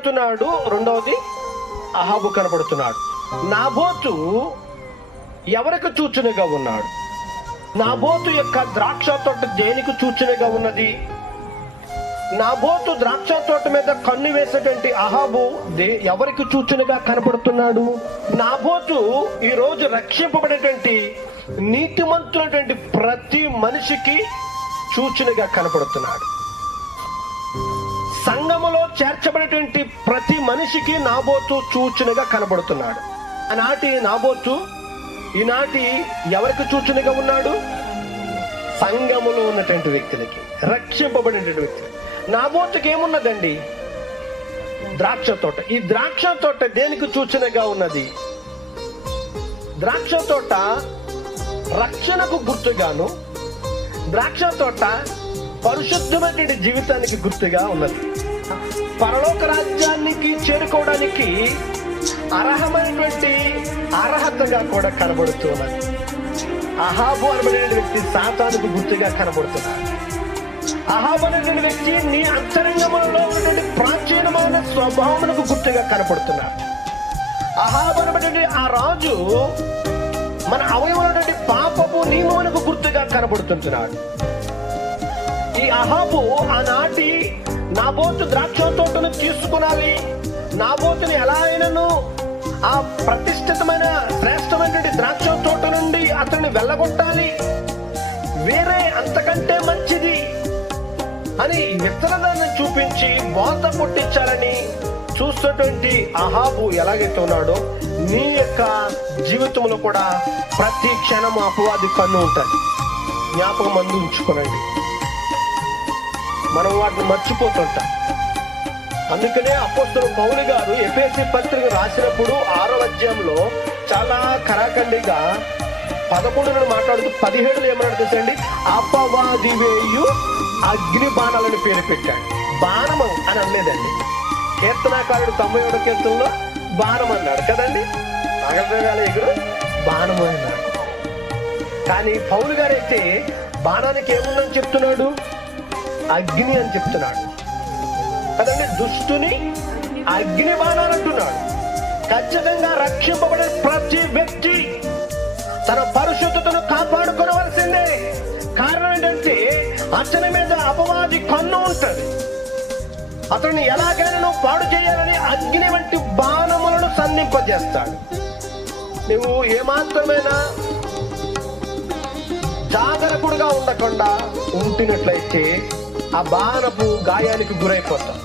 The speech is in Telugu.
కనబడుతున్నాడు, రెండవది అహాబు కనబడుతున్నాడు. నాబోతు ఎవరికి సూచనగా ఉన్నాడు? నాబోతు యొక్క ద్రాక్ష తోట దేనికి సూచనగా ఉన్నది? నాబోతు ద్రాక్ష తోట మీద కన్ను వేసేటువంటి అహాబు ఎవరికి సూచనగా కనపడుతున్నాడు? నాబోతు ఈ రోజు రక్షింపబడేటువంటి నీతిమంతులైనటువంటి ప్రతి మనిషికి సూచనగా కనపడుతున్నాడు. సంఘములో చేర్చబడేటువంటి ప్రతి మనిషికి నాబోతు సూచనగా కనబడుతున్నాడు. ఆనాటి నాబోతు ఈనాటి ఎవరికి సూచనగా ఉన్నాడు? సంఘములో ఉన్నటువంటి వ్యక్తులకి, రక్షింపబడినటువంటి వ్యక్తులకి. నాబోతుకి ఏమున్నదండి? ద్రాక్ష తోట. ఈ ద్రాక్ష తోట దేనికి సూచనగా ఉన్నది? ద్రాక్ష తోట రక్షణకు గుర్తుగాను, ద్రాక్ష తోట పరిశుద్ధమైన జీవితానికి గుర్తుగా ఉన్నది. పరలోక రాజ్యానికి చేరుకోవడానికి అర్హమైనటువంటి అర్హతగా కూడా కనబడుతున్నది. అహాబు అనబడిన వ్యక్తి సాతానుకు గుర్తుగా కనబడుతున్నాడు. అహాబు అనేటువంటి వ్యక్తి నీ అంతరంగములలో ఉన్నటువంటి ప్రాచీనమైన స్వభావమునకు గుర్తుగా కనపడుతున్నాడు. అహాబు అనబడిన ఆ రాజు మన అవయవమైనటువంటి పాపపు నియమమునకు గుర్తుగా కనబడుతున్నాడు. ఈ అహాబు ఆనాటి నాబోతు ద్రాక్ష తోటను తీసుకునాలి, నాబోతుని ఎలా అయినను ఆ ప్రతిష్ఠితమైన శ్రేష్టమైనటువంటి ద్రాక్ష తోట నుండి అతన్ని వెళ్ళగొట్టాలి, వేరే అంతకంటే మంచిది అని విత్తనాన్ని చూపించి మోత పుట్టించాలని చూస్తున్నటువంటి అహాబు ఎలాగైతే ఉన్నాడో, నీ యొక్క జీవితంలో కూడా ప్రతి క్షణం అపవాది కన్ను ఉంటుంది. జ్ఞాపకం మందు ఉంచుకోనండి, మనం వాటిని మర్చిపోతుంటాం. అందుకనే అపోస్తలుడు పౌలు గారు ఎఫెసీ పత్రిక రాసినప్పుడు 6వ అధ్యాయంలో చాలా కరాఖండిగా 11 మాట్లాడుతూ 17 ఏమన్నాడు తెలుసండి? అపవాది వేయు అగ్ని బాణాలను పేరు పెట్టాడు. బాణము అని అనలేదండి. కీర్తనాకారుడు 91వ కీర్తనలో బాణం అన్నాడు కదండి, అగలవేళ ఎగురు బాణము అన్నాడు. కానీ పౌలు గారైతే బాణానికి ఏముందని చెప్తున్నాడు? అగ్ని అని చెప్తున్నాడు కదండి. దుష్టుని అగ్ని బాణాలు అంటున్నాడు. ఖచ్చితంగా రక్షింపబడే ప్రతి వ్యక్తి తన పరిశుద్ధతను కాపాడుకోవలసిందే. కారణం ఏంటంటే అతని మీద అపవాది కన్ను ఉంటుంది. అతన్ని ఎలాగైనా పాడు చేయాలని అగ్ని వంటి బాణములను సంధింపజేస్తాడు. నువ్వు ఏమాత్రమైనా జాగరకుడుగా ఉండకుండా ఉంటున్నట్లయితే ఆ బాణపు గాయానికి గురైపోతావు.